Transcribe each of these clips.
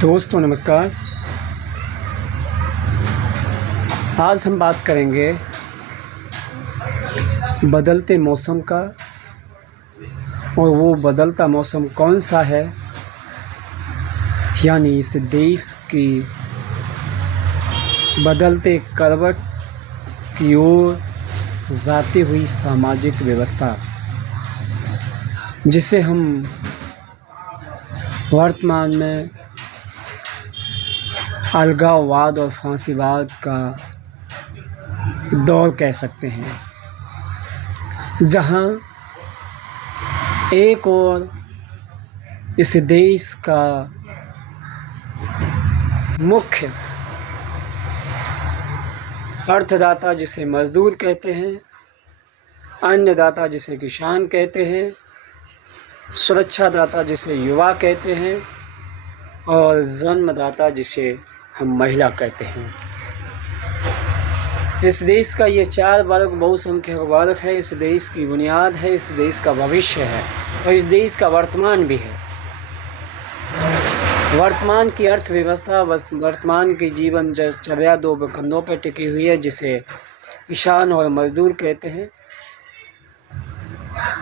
दोस्तों नमस्कार। आज हम बात करेंगे बदलते मौसम का, और वो बदलता मौसम कौन सा है, यानी इस देश की बदलते करवट की ओर जाती हुई सामाजिक व्यवस्था, जिसे हम वर्तमान में अलगाववाद और फांसीवाद का दौर कह सकते हैं, जहां एक और इस देश का मुख्य अर्थदाता जिसे मजदूर कहते हैं, अन्नदाता जिसे किसान कहते हैं, सुरक्षादाता जिसे युवा कहते हैं, और जन्मदाता जिसे हम महिला कहते हैं। इस देश का ये चार वर्ग बहुसंख्यक वर्ग है। इस देश की बुनियाद है, इस देश का भविष्य है और इस देश का वर्तमान भी है। वर्तमान की अर्थव्यवस्था, वर्तमान की जीवन चर्या दो कंधों पर टिकी हुई है, जिसे किसान और मजदूर कहते हैं।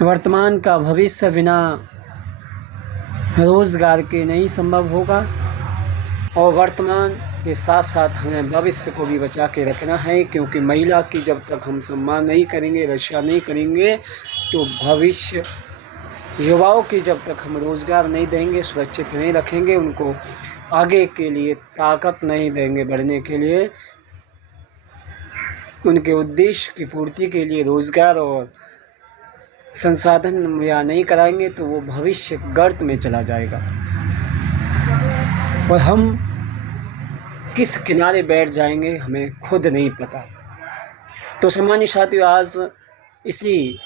वर्तमान का भविष्य बिना रोजगार के नहीं संभव होगा, और वर्तमान के साथ साथ हमें भविष्य को भी बचा के रखना है, क्योंकि महिला की जब तक हम सम्मान नहीं करेंगे, रक्षा नहीं करेंगे, तो भविष्य युवाओं की जब तक हम रोज़गार नहीं देंगे, सुरक्षित नहीं रखेंगे, उनको आगे के लिए ताकत नहीं देंगे बढ़ने के लिए, उनके उद्देश्य की पूर्ति के लिए रोज़गार और संसाधन मुहैया नहीं कराएंगे, तो वो भविष्य गर्त में चला जाएगा और हम किस किनारे बैठ जाएंगे हमें खुद नहीं पता। तो सम्मानित साथियों, आज इसी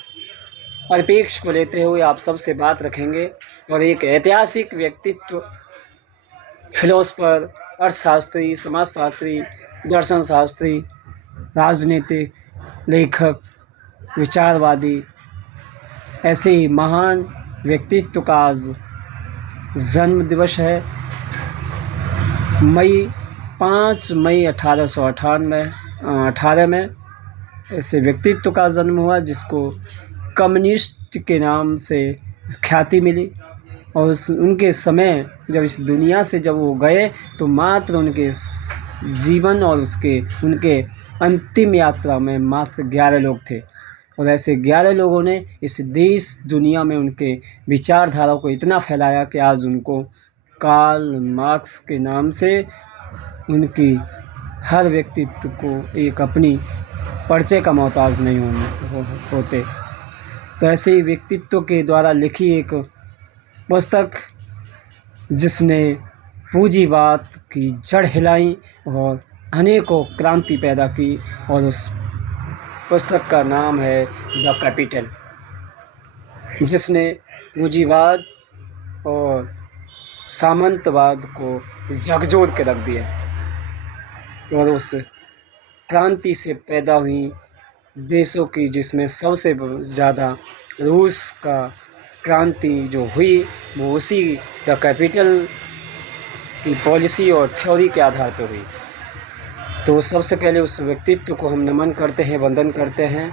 परिप्रेक्ष्य को लेते हुए आप सबसे बात रखेंगे और एक ऐतिहासिक व्यक्तित्व, फिलोसफर, अर्थशास्त्री, समाजशास्त्री, दर्शन शास्त्री, राजनीतिक लेखक, विचारवादी, ऐसे ही महान व्यक्तित्व का आज जन्म दिवस है। 5 मई 1818 में ऐसे व्यक्तित्व का जन्म हुआ जिसको कम्युनिस्ट के नाम से ख्याति मिली, और उनके समय जब इस दुनिया से जब वो गए तो मात्र उनके जीवन और उनके अंतिम यात्रा में मात्र 11 लोग थे, और ऐसे 11 लोगों ने इस देश दुनिया में उनके विचारधारा को इतना फैलाया कि आज उनको कार्ल मार्क्स के नाम से उनकी हर व्यक्तित्व को एक अपनी परिचय का मोहताज नहीं होते। तो ऐसे ही व्यक्तित्व के द्वारा लिखी एक पुस्तक जिसने पूंजीवाद की जड़ हिलाई और अनेकों क्रांति पैदा की, और उस पुस्तक का नाम है द कैपिटल, जिसने पूंजीवाद और सामंतवाद को झकझोर के रख दिया, और उस क्रांति से पैदा हुई देशों की, जिसमें सबसे ज़्यादा रूस का क्रांति जो हुई वो उसी द कैपिटल की पॉलिसी और थ्योरी के आधार पर हुई। तो सबसे पहले उस व्यक्तित्व को हम नमन करते हैं, वंदन करते हैं।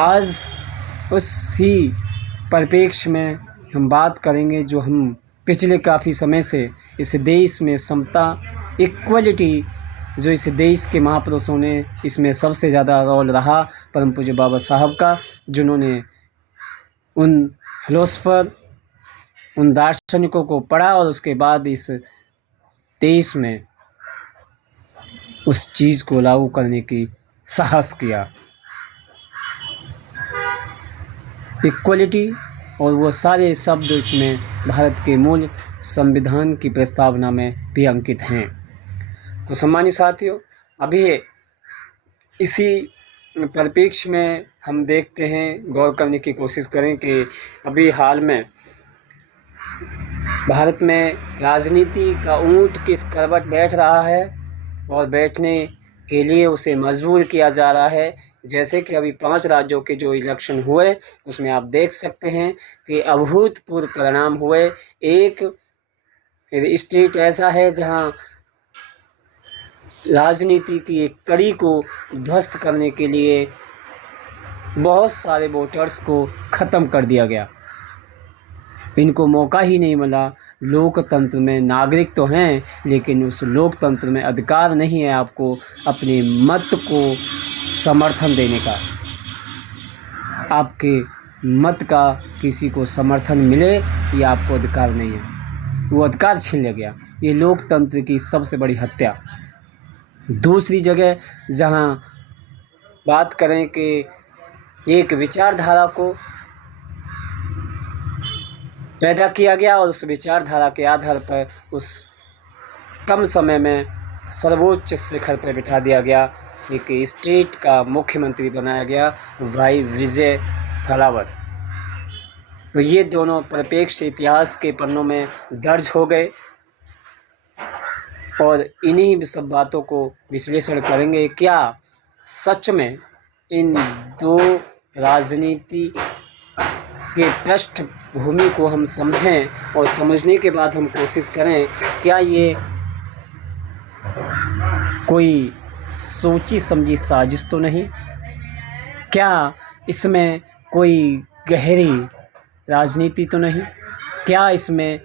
आज उसी परिप्रेक्ष्य में हम बात करेंगे जो हम पिछले काफ़ी समय से इस देश में समता, इक्वलिटी, जो इस देश के महापुरुषों ने इसमें सबसे ज़्यादा रोल रहा, परम पूज्य बाबा साहब का, जिन्होंने उन फिलोसफर, उन दार्शनिकों को पढ़ा और उसके बाद इस देश में उस चीज़ को लागू करने की साहस किया, इक्वलिटी, और वो सारे शब्द इसमें भारत के मूल संविधान की प्रस्तावना में भी अंकित हैं। तो सम्मानित साथियों, अभी इसी परिप्रेक्ष्य में हम देखते हैं, गौर करने की कोशिश करें कि अभी हाल में भारत में राजनीति का ऊंट किस करवट बैठ रहा है, और बैठने के लिए उसे मजबूर किया जा रहा है। जैसे कि अभी 5 राज्यों के जो इलेक्शन हुए उसमें आप देख सकते हैं कि अभूतपूर्व परिणाम हुए। एक स्टेट ऐसा है जहाँ राजनीति की एक कड़ी को ध्वस्त करने के लिए बहुत सारे वोटर्स को ख़त्म कर दिया गया। इनको मौका ही नहीं मिला। लोकतंत्र में नागरिक तो हैं, लेकिन उस लोकतंत्र में अधिकार नहीं है आपको अपने मत को समर्थन देने का। आपके मत का किसी को समर्थन मिले, ये आपको अधिकार नहीं है, वो अधिकार छीन लिया गया। ये लोकतंत्र की सबसे बड़ी हत्या। दूसरी जगह जहाँ बात करें कि एक विचारधारा को पैदा किया गया और उस विचारधारा के आधार पर उस कम समय में सर्वोच्च शिखर पर बिठा दिया गया, एक स्टेट का मुख्यमंत्री बनाया गया भाई विजय थालावत। तो ये दोनों परिप्रेक्ष्य इतिहास के पन्नों में दर्ज हो गए और इन्हीं सब बातों को विश्लेषण करेंगे। क्या सच में इन दो राजनीति के पृष्ठभूमि को हम समझें और समझने के बाद हम कोशिश करें, क्या ये कोई सोची समझी साजिश तो नहीं? क्या इसमें कोई गहरी राजनीति तो नहीं? क्या इसमें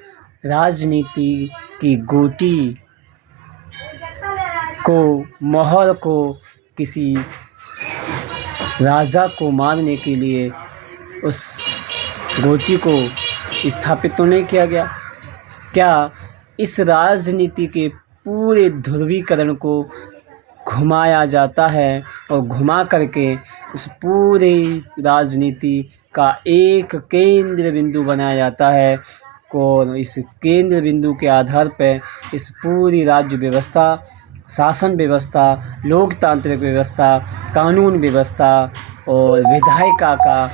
राजनीति की गोटी को, मोहर को किसी राजा को मारने के लिए उस गोटी को स्थापित तो नहीं किया गया? क्या इस राजनीति के पूरे ध्रुवीकरण को घुमाया जाता है और घुमा करके इस पूरे राजनीति का एक केंद्र बिंदु बनाया जाता है और इस केंद्र बिंदु के आधार पर इस पूरी राज्य व्यवस्था, शासन व्यवस्था, लोकतांत्रिक व्यवस्था, कानून व्यवस्था और विधायिका का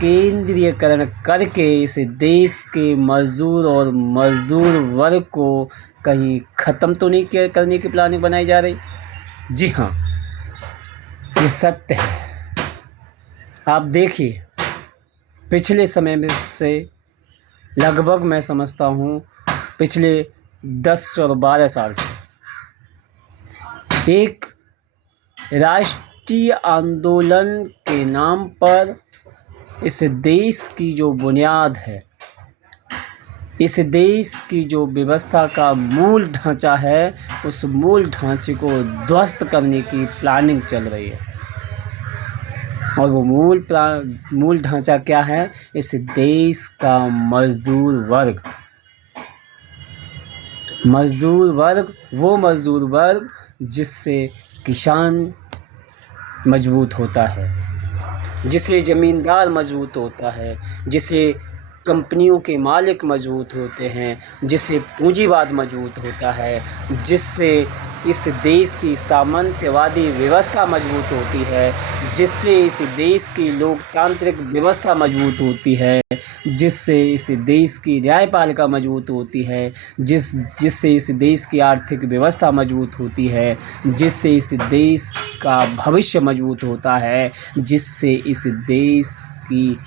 केंद्रीयकरण करके इस देश के मजदूर और मजदूर वर्ग को कहीं ख़त्म तो नहीं करने की प्लानिंग बनाई जा रही? जी हाँ, ये सत्य है। आप देखिए, पिछले समय में से लगभग मैं समझता हूँ पिछले 10 और 12 साल से एक राष्ट्रीय आंदोलन के नाम पर इस देश की जो बुनियाद है, इस देश की जो व्यवस्था का मूल ढांचा है, उस मूल ढांचे को ध्वस्त करने की प्लानिंग चल रही है। और वो मूल ढांचा क्या है? इस देश का मजदूर वर्ग। मजदूर वर्ग, वो मजदूर वर्ग जिससे किसान मजबूत होता है, जिसे ज़मींदार मजबूत होता है, जिसे कंपनियों के मालिक मजबूत होते हैं, जिससे पूंजीवाद मजबूत होता है, जिससे इस देश की सामंतवादी व्यवस्था मजबूत होती है, जिससे इस देश की लोकतांत्रिक व्यवस्था मजबूत होती है, जिससे इस देश की न्यायपालिका मजबूत होती है, जिससे इस देश की आर्थिक व्यवस्था मजबूत होती है, जिससे इस देश का भविष्य मजबूत होता है, जिससे इस देश की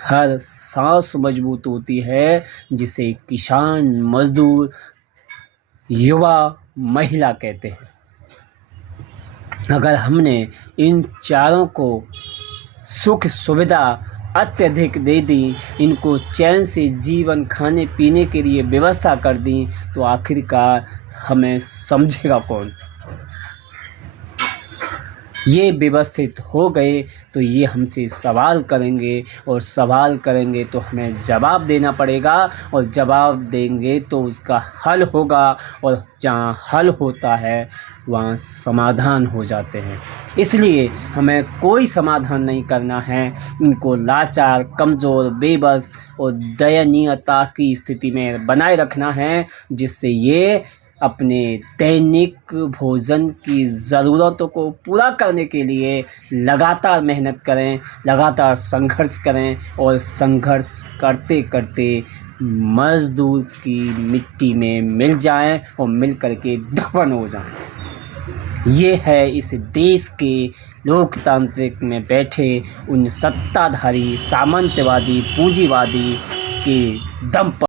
हर सांस मजबूत होती है, जिसे किसान, मजदूर, युवा, महिला कहते हैं। अगर हमने इन चारों को सुख सुविधा अत्यधिक दे दी, इनको चैन से जीवन खाने पीने के लिए व्यवस्था कर दी, तो आखिरकार हमें समझेगा कौन? ये व्यवस्थित हो गए तो ये हमसे सवाल करेंगे, और सवाल करेंगे तो हमें जवाब देना पड़ेगा, और जवाब देंगे तो उसका हल होगा, और जहाँ हल होता है वहाँ समाधान हो जाते हैं। इसलिए हमें कोई समाधान नहीं करना है, इनको लाचार, कमज़ोर, बेबस और दयनीयता की स्थिति में बनाए रखना है, जिससे ये अपने दैनिक भोजन की ज़रूरतों को पूरा करने के लिए लगातार मेहनत करें, लगातार संघर्ष करें, और संघर्ष करते करते मज़दूर की मिट्टी में मिल जाएं और मिल कर के दफन हो जाएं। ये है इस देश के लोकतांत्रिक में बैठे उन सत्ताधारी, सामंतवादी, पूंजीवादी के दम पर